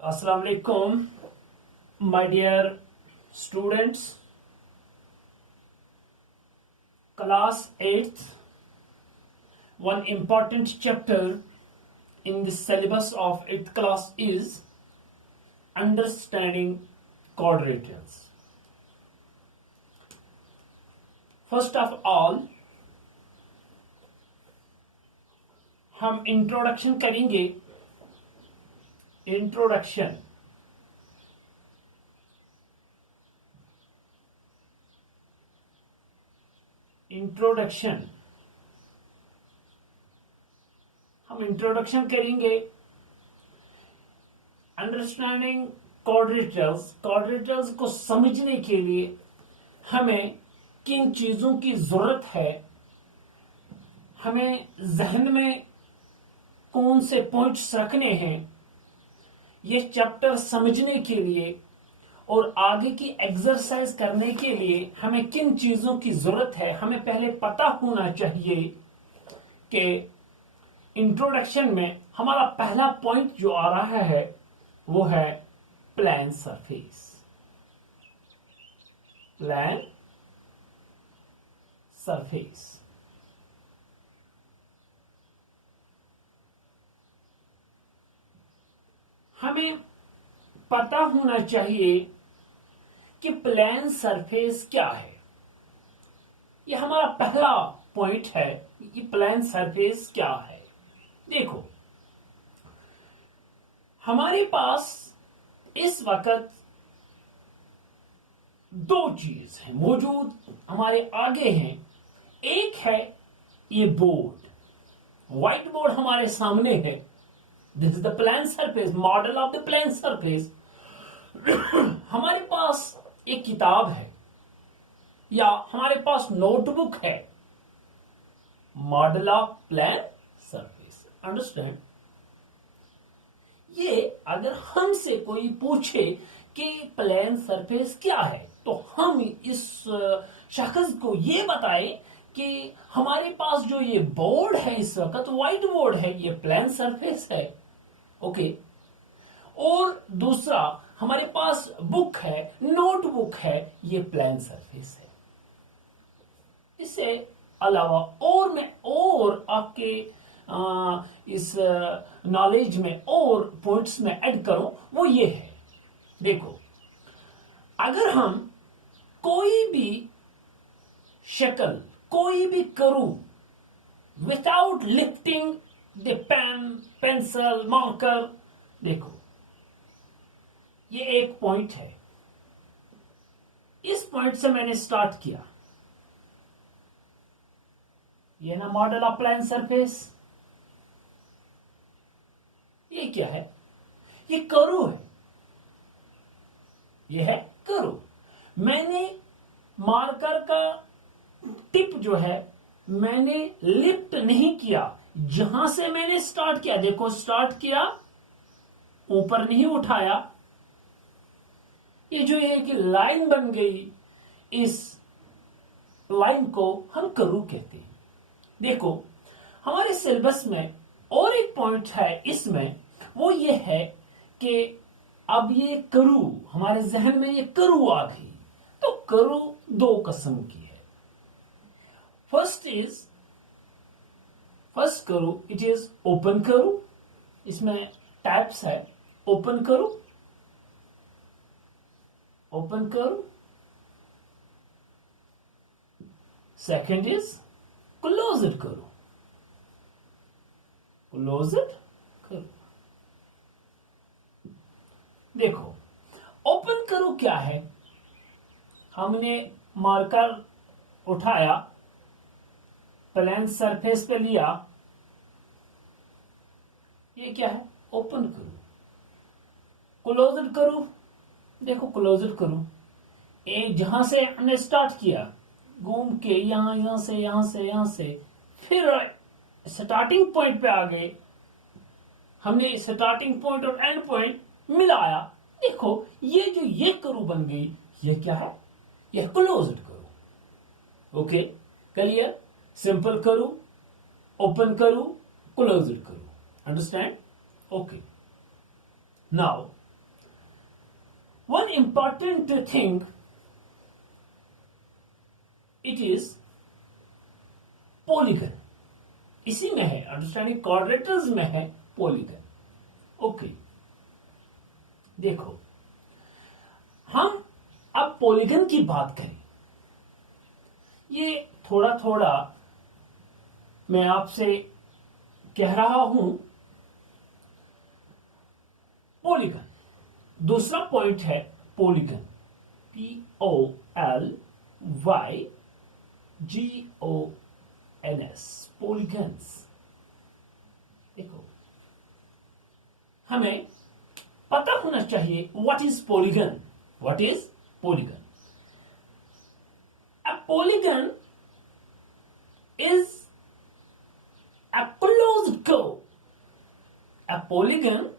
Assalamu alaikum, my dear students. Class 8th, one important chapter in the syllabus of 8th class is understanding quadrilaterals. First of all, हम introduction करेंगे. Introduction हम introduction करेंगे. Understanding quadrilaterals को समझने के लिए हमें किन चीजों की जरूरत है, हमें जहन में कौन से पॉइंट्स रखने हैं, ये चैप्टर समझने के लिए और आगे की एक्सरसाइज करने के लिए हमें किन चीजों की जरूरत है, हमें पहले पता होना चाहिए कि इंट्रोडक्शन में हमारा पहला पॉइंट जो आ रहा है वो है प्लेन सरफेस. Plane surface. हमें पता होना चाहिए कि प्लेन सरफेस क्या है. ये हमारा पहला पॉइंट है कि प्लेन सरफेस क्या है. देखो, हमारे पास इस वक्त दो चीज है मौजूद हमारे आगे हैं. एक है ये बोर्ड, व्हाइट बोर्ड हमारे सामने है. This is the plane surface, model of the plane surface. हमारे पास एक किताब है या हमारे पास नोटबुक है, model of plane surface. Understand? ये अगर हमसे कोई पूछे कि प्लेन सरफेस क्या है तो हम इस शख्स को ये बताएं कि हमारे पास जो ये बोर्ड है इस वक्त व्हाइट बोर्ड है, ये प्लेन सरफेस है. ओके. और दूसरा हमारे पास बुक है, नोटबुक है, ये प्लेन सरफेस है. इससे अलावा और मैं और आपके इस नॉलेज में और पॉइंट्स में ऐड करूं वो ये है. देखो, अगर हम कोई भी शक्ल, कोई भी करूं without lifting the pen, pencil, marker, देखो ये एक पॉइंट है. इस पॉइंट से मैंने स्टार्ट किया. ये ना मॉडल ऑफ प्लेन सरफेस. ये क्या है? ये कर्व है. ये है कर्व. मैंने मार्कर का टिप जो है मैंने लिफ्ट नहीं किया. जहां से मैंने स्टार्ट किया, देखो स्टार्ट किया, ऊपर नहीं उठाया. ये जो एक लाइन बन गई, इस लाइन को हम कर्व कहते हैं. देखो, हमारे सिलेबस में और एक पॉइंट है इसमें, वो ये है कि अब ये कर्व हमारे जहन में, ये कर्व आ गई. तो कर्व दो किस्म की है. First curve it is open curve. इसमें टाइप्स है. Open curve, second is closed curve. देखो, ओपन कर्व क्या है? हमने मार्कर उठाया, प्लेन सरफेस पे लिया, ये क्या है? Open curve. क्लोज्ड कर्व, देखो क्लोज्ड कर्व, एक जहां से हमने स्टार्ट किया, घूम के यहां से फिर स्टार्टिंग पॉइंट पे आ गए, हमने स्टार्टिंग पॉइंट और एंड पॉइंट मिलाया. देखो ये कर्व बन गई, ये क्या है? यह closed curve. Okay, clear? Simple curve, open curve, closed curve. Understand? Okay. Now one important thing it is polygon, इसी में है, अंडरस्टैंडिंग क्वाड्रेटर्स में है पॉलीगन। ओके, देखो हम अब पॉलीगन की बात करें। ये थोड़ा थोड़ा मैं आपसे कह रहा हूं पॉलीगन। दूसरा पॉइंट है पॉलीगन, POLYGONS, पॉलीगन्स। देखो हमें पता होना चाहिए what is polygon. What is polygon? A polygon is a closed curve. A polygon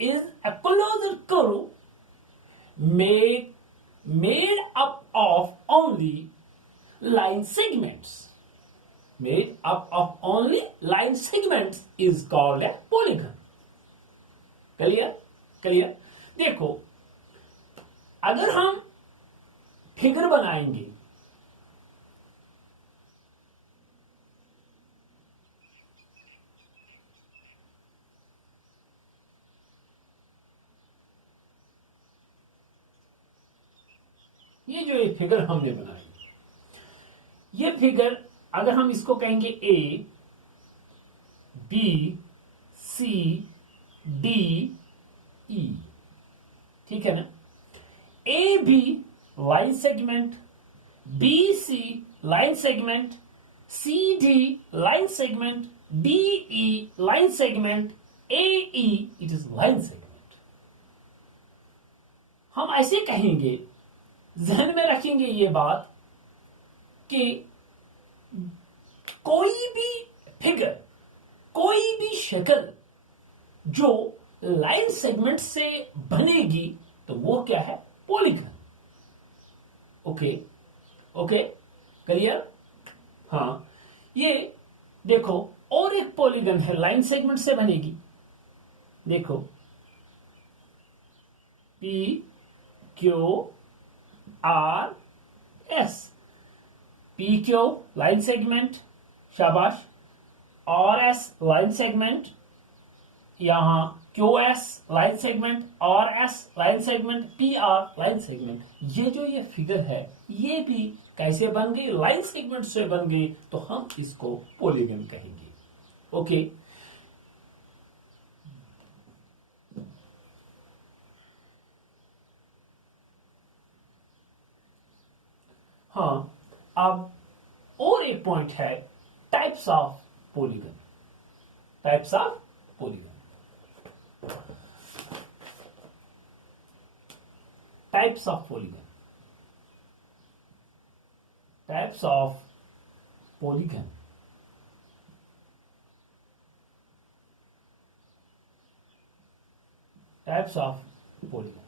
is a closed curve made up of only line segments. Made up of only line segments is called a polygon. Clear? Clear? देखो, अगर हम figure बनाएंगे, ये जो एक figure हमने बनाई, ये फिगर अगर हम इसको कहेंगे A B C D E, ठीक है ना? A B line segment, B C line segment, C D line segment, D E line segment, A E it is line segment. हम ऐसे कहेंगे, ध्यान में रखेंगे ये बात कि कोई भी फिगर, कोई भी शक्ल जो लाइन सेगमेंट से बनेगी तो वो क्या है? पॉलीगन। Okay, okay, clear? हाँ, ये देखो और एक पॉलीगन है, लाइन सेगमेंट से बनेगी। देखो P Q R S, P Q line segment, शाबाश, आर एस लाइन सेगमेंट, यहां Q S line segment, R S line segment, P R line segment. ये जो ये फिगर है ये भी कैसे बन गई? लाइन सेगमेंट से बन गई, तो हम इसको पॉलीगन कहेंगे। ओके, हाँ, अब और एक पॉइंट है types of polygon. Types of polygon, types of polygon, types of polygon. Types of polygon.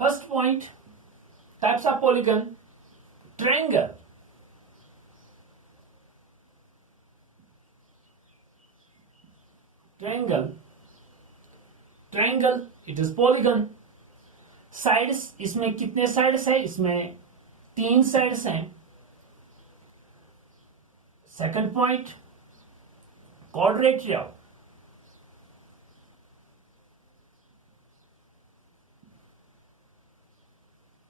First point, types of polygon, triangle. Triangle, triangle it is polygon. Sides, इसमें कितने साइड्स है? इसमें 3 साइड्स हैं। Second point, क्वाड्रेट्रियल।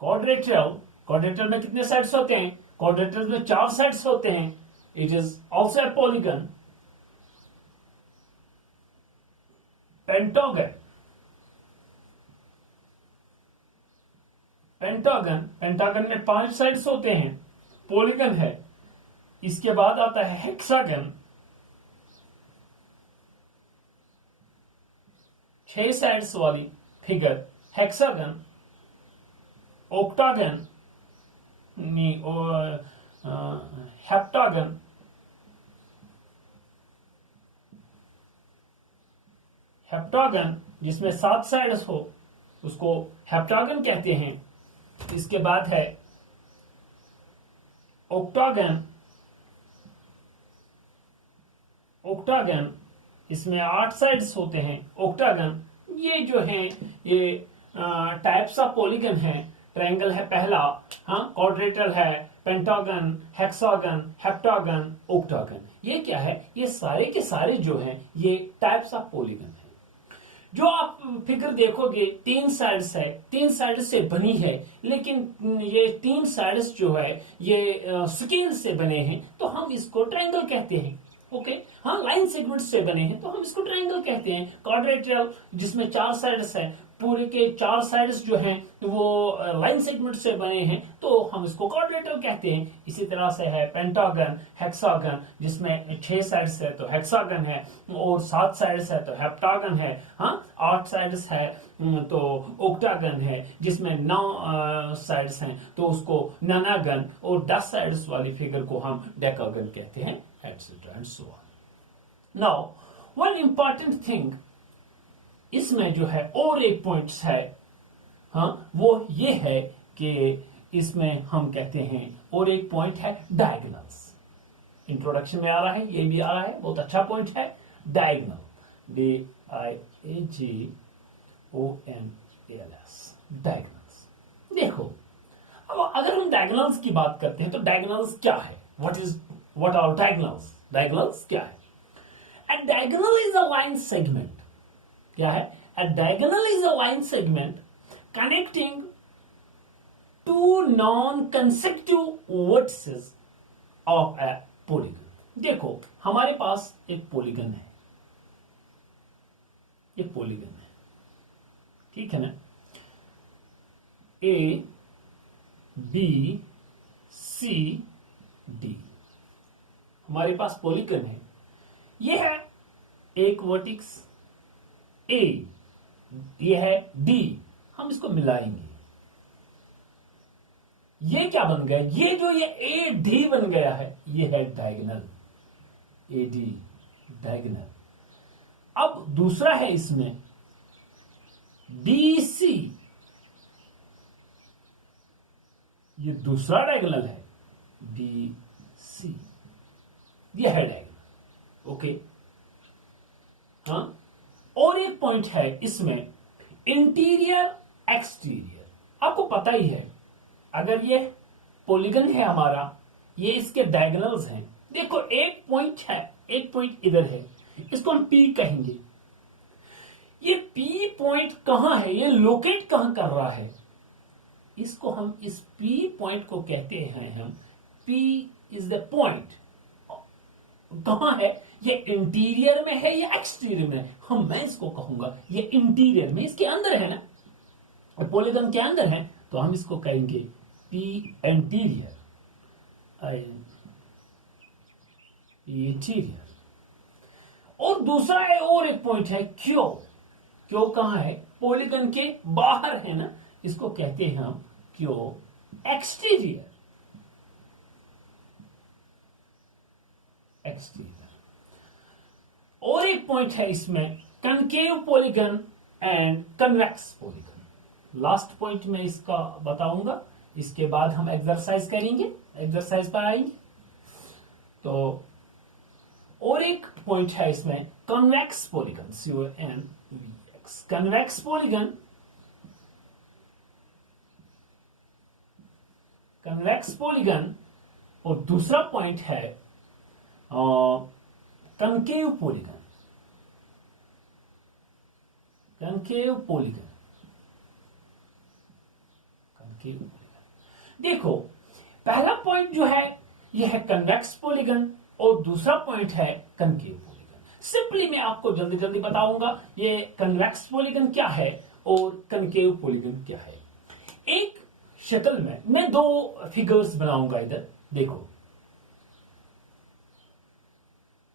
क्वाड्रेट्रियल, क्वाड्रेट्रियल में कितने sides होते हैं? क्वाड्रेट्रियल में 4 साइड्स होते हैं। It is also a polygon. Pentagon, pentagon, pentagon में 5 साइड्स होते हैं, पॉलीगन है। इसके बाद आता है हेक्सागन, 6 साइड्स वाली figure, hexagon. Octagon, heptagon, heptagon जिसमें 7 साइड्स हो उसको हेप्टागन कहते हैं। इसके बाद है ऑक्टागन, ऑक्टागन इसमें 8 साइड्स होते हैं, ऑक्टागन। ये जो है ये टाइप्स ऑफ पॉलीगन है। ट्रायंगल है पहला, हाँ, क्वाड्रेटल है, पेंटागन, हेक्सागन, हेप्टागन, ऑक्टागन। ये क्या है, ये सारे के सारे जो हैं ये टाइप्स ऑफ पॉलीगन है। जो आप फिगर देखोगे तीन साइड्स है, तीन साइड से बनी है, लेकिन ये तीन साइड्स जो है ये स्केल से बने हैं, तो हम इसको ट्रायंगल कहते हैं। ओके, हाँ, लाइन सेगमेंट से बने हैं तो हम इसको ट्रायंगल कहते हैं। क्वाड्रेटल जिसमें चार साइड्स है, पूरे के चार साइड्स जो हैं वो लाइन सेगमेंट से बने हैं तो हम इसको क्वाड्रेटल कहते हैं। इसी तरह से है पेंटागन, हेक्सागन जिसमें 6 साइड्स है तो हेक्सागन है, और 7 साइड्स है तो हेप्टागन है, हाँ, 8 साइड्स है तो ऑक्टागन है, जिसमें 9 साइड्स हैं तो उसको नानागन, और 10 साइड्स वाली फिगर को हम डेकागन कहते हैं, etcetera and so on. Now one important thing इसमें जो है और एक पॉइंट्स है, हाँ, वो ये है कि इसमें हम कहते हैं और एक पॉइंट है डायगोनल्स। इंट्रोडक्शन में आ रहा है, ये भी आ रहा है, बहुत अच्छा पॉइंट है डायगोनल, DIAGONALS, डायगोनल्स। देखो, अब अगर हम डायगोनल्स की बात करते हैं तो डायगोनल्स क्या है, व्हाट आर डायगोनल्स? डायगोनल्स क्या है? A diagonal is a line segment. क्या है? A diagonal is a line segment connecting two non-consecutive vertices of a polygon. देखो, हमारे पास एक पॉलीगन है, ये पॉलीगन है, ठीक है ना? A, B, C, D हमारे पास पॉलीगन है। ये है एक वर्टिक्स A, ये है D, हम इसको मिलाएंगे, ये क्या बन गया? ये जो ये AD बन गया है, ये है डायगोनल, AD डायगोनल। अब दूसरा है इसमें BC, ये दूसरा डायगोनल है, BC, ये है डायगोनल। ओके, हाँ, और एक पॉइंट है इसमें इंटीरियर एक्सटीरियर। आपको पता ही है, अगर ये पॉलीगन है हमारा, ये इसके डायगोनल्स हैं। देखो, एक पॉइंट है, एक पॉइंट इधर है, इसको हम P कहेंगे। ये P पॉइंट कहां है, ये लोकेट कहां कर रहा है, इसको हम इस P पॉइंट को कहते हैं हम P इज द पॉइंट। कहां है ये, इंटीरियर में है या एक्सटीरियर में? मैं इसको कहूंगा ये इंटीरियर में, इसके अंदर है ना, पॉलीगन के अंदर है, तो हम इसको कहेंगे P इंटीरियर, इंटीरियर। और दूसरा है, और एक पॉइंट है Q। Q कहां है, पॉलीगन के बाहर है ना, इसको कहते हैं हम Q एक्सटीरियर, एक्सटीरियर। और एक पॉइंट है इसमें concave polygon and convex polygon. Last point में इसका बताऊंगा, इसके बाद हम एक्सरसाइज करेंगे, एक्सरसाइज पर आएंगे। तो और एक पॉइंट है इसमें convex polygon, CONVEX, convex polygon, convex polygon. और दूसरा पॉइंट है concave polygon, concave polygon, concave polygon. देखो, पहला पॉइंट जो है यह है कन्वेक्स पॉलीगन, और दूसरा पॉइंट है कनकेव पॉलीगन। सिंपली मैं आपको जल्दी जल्दी बताऊंगा ये कन्वेक्स पॉलीगन क्या है और कनकेव पॉलीगन क्या है। एक शक्ल में मैं दो फिगर्स बनाऊंगा, इधर देखो,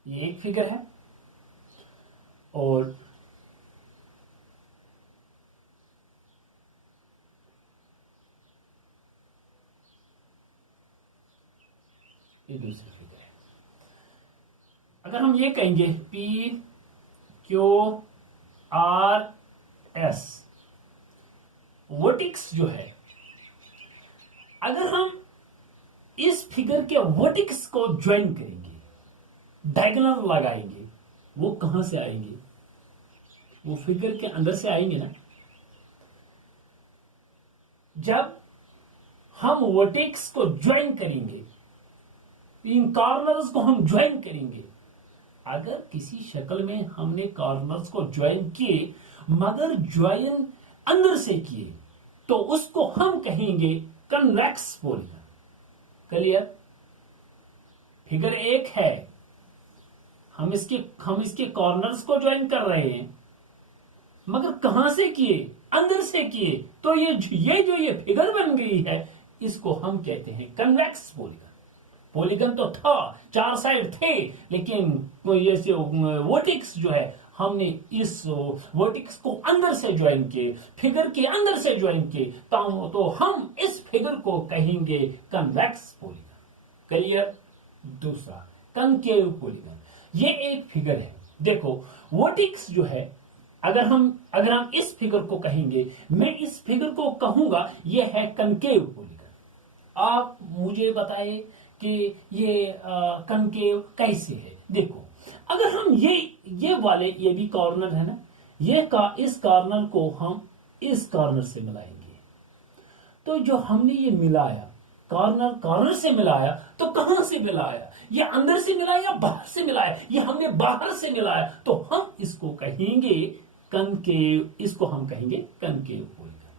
ये एक फिगर है और ये दूसरी फिगर है। अगर हम ये कहेंगे PQRS, वर्टिक्स जो है, अगर हम इस फिगर के वर्टिक्स को ज्वाइन करेंगे, डायगोनल लगाएंगे, वो कहां से आएंगे? वो फिगर के अंदर से आएंगे ना। जब हम वर्टेक्स को ज्वाइन करेंगे, इन कॉर्नर्स को हम ज्वाइन करेंगे, अगर किसी शक्ल में हमने कॉर्नर्स को ज्वाइन किए मगर ज्वाइन अंदर से किए तो उसको हम कहेंगे कन्वेक्स पॉलीगन। क्लियर? फिगर 1 है, हम इसके कॉर्नर्स को ज्वाइन कर रहे हैं मगर कहां से किए? अंदर से किए। तो ये फिगर बन गई है, इसको हम कहते हैं कन्वेक्स पॉलीगन। पॉलीगन तो था, 4 साइड थे, लेकिन ये वर्टेक्स जो है हमने इस वर्टेक्स को अंदर से ज्वाइन किए, फिगर के अंदर से ज्वाइन किए, तो हम इस फिगर को कहेंगे कन्वेक्स पॉलीगन। क्लियर? दूसरा कनकेव पॉलीगन, ये एक फिगर है। देखो वर्टेक्स जो है, अगर हम इस फिगर को कहेंगे, मैं इस फिगर को कहूंगा ये है कनकेव पॉलीगन। आप मुझे बताइए कि ये कनकेव कैसे है। देखो अगर हम ये भी कॉर्नर है ना, इस कॉर्नर को हम इस कॉर्नर से मिलाएंगे, तो जो हमने ये मिलाया, कॉर्नर से मिलाया, तो कहां से मिलाया? ये अंदर से मिलाया या बाहर से मिलाया? ये हमने बाहर से मिलाया, तो हम इसको कहेंगे कनकेव, इसको हम कहेंगे कनकेव पॉलीगन।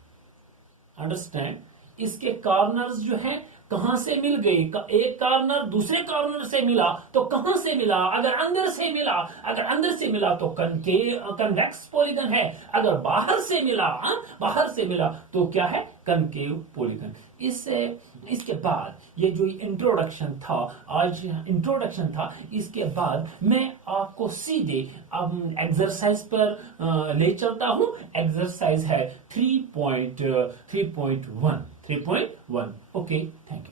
अंडरस्टैंड? इसके कॉर्नर्स जो है कहां से मिल गए? एक कॉर्नर दूसरे कॉर्नर से मिला तो कहां से मिला? अगर अंदर से मिला तो कन्वेक्स पॉलीगन है। अगर बाहर से मिला तो क्या है? Concave polygon. इसके बाद ये जो इंट्रोडक्शन था, इसके बाद मैं आपको सीधे एक्सरसाइज पर ले चलता हूं। एक्सरसाइज है 3.1। Okay, thank you.